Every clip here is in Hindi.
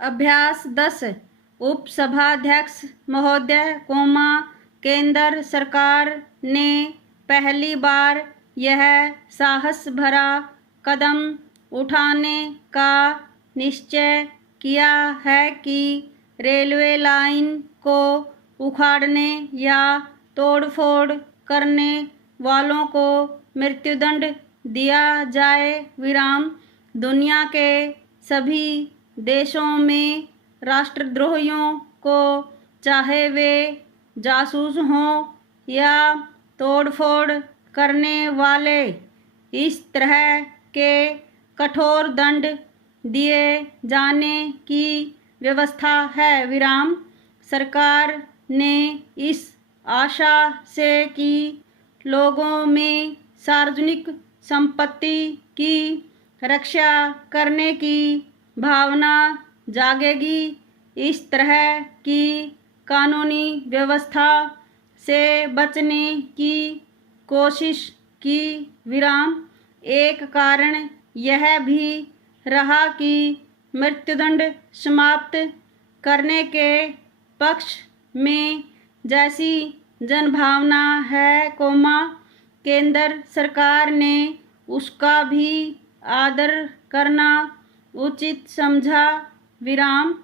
अभ्यास 10 उपसभाध्यक्ष महोदय, केंद्र सरकार ने पहली बार यह साहस भरा कदम उठाने का निश्चय किया है कि रेलवे लाइन को उखाड़ने या तोड़फोड़ करने वालों को मृत्युदंड दिया जाए। विराम। दुनिया के सभी देशों में राष्ट्रद्रोहियों को, चाहे वे जासूस हों या तोड़फोड़ करने वाले, इस तरह के कठोर दंड दिए जाने की व्यवस्था है। विराम। सरकार ने इस आशा से कि लोगों में सार्वजनिक संपत्ति की रक्षा करने की भावना जागेगी, इस तरह की कानूनी व्यवस्था से बचने की कोशिश की। विराम। एक कारण यह भी रहा कि मृत्युदंड समाप्त करने के पक्ष में जैसी जनभावना है, केंद्र सरकार ने उसका भी आदर करना उचित समझा। विराम।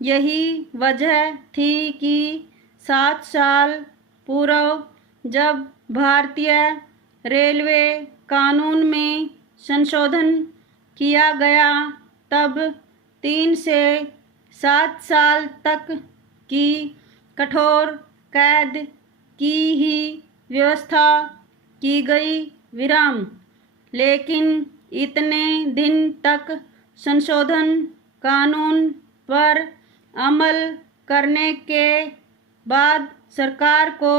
यही वजह थी कि 7 साल पूर्व जब भारतीय रेलवे कानून में संशोधन किया गया, तब 3 से 7 साल तक की कठोर कैद की ही व्यवस्था की गई। विराम। लेकिन इतने दिन तक संशोधन कानून पर अमल करने के बाद सरकार को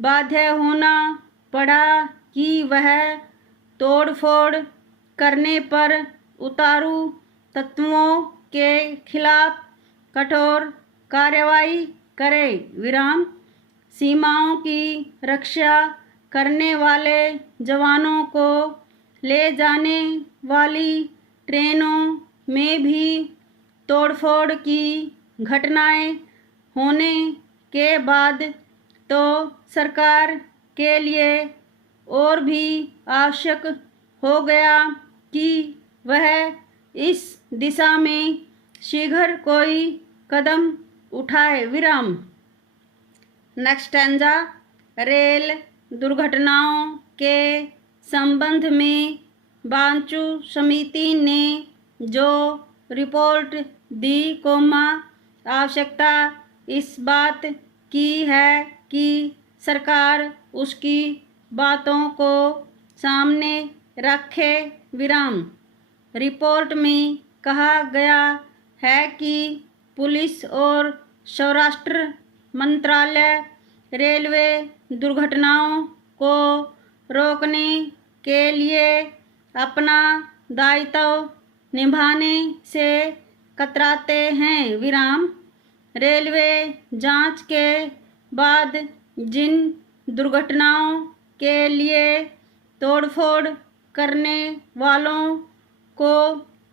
बाध्य होना पड़ा कि वह तोड़फोड़ करने पर उतारू तत्वों के खिलाफ कठोर कार्रवाई करे। विराम। सीमाओं की रक्षा करने वाले जवानों को ले जाने वाली ट्रेनों में भी तोड़फोड़ की घटनाएं होने के बाद तो सरकार के लिए और भी आवश्यक हो गया कि वह इस दिशा में शीघ्र कोई कदम उठाए। विराम। Next stanza. रेल दुर्घटनाओं के संबंध में बांचू समिति ने जो रिपोर्ट दी, आवश्यकता इस बात की है कि सरकार उसकी बातों को सामने रखे। विराम। रिपोर्ट में कहा गया है कि पुलिस और स्वराष्ट्र मंत्रालय रेलवे दुर्घटनाओं को रोकने के लिए अपना दायित्व निभाने से कतराते हैं। विराम। रेलवे जांच के बाद जिन दुर्घटनाओं के लिए तोड़फोड़ करने वालों को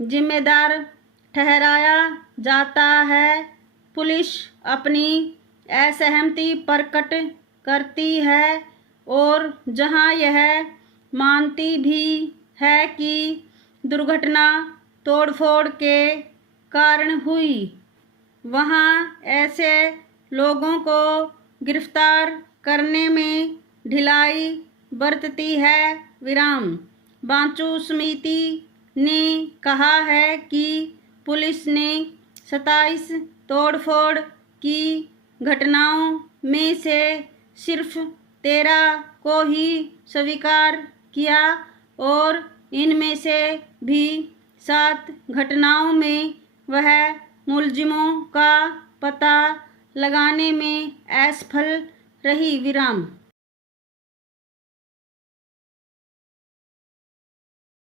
जिम्मेदार ठहराया जाता है, पुलिस अपनी असहमति प्रकट करती है और जहां यह मानती भी है कि दुर्घटना तोड़फोड़ के कारण हुई, वहां ऐसे लोगों को गिरफ्तार करने में ढिलाई बरतती है। विराम। बांचू समिति ने कहा है कि पुलिस ने 27 तोड़फोड़ की घटनाओं में से सिर्फ 13 को ही स्वीकार किया और इनमें से भी 7 घटनाओं में वह मुलजिमों का पता लगाने में असफल रही। विराम।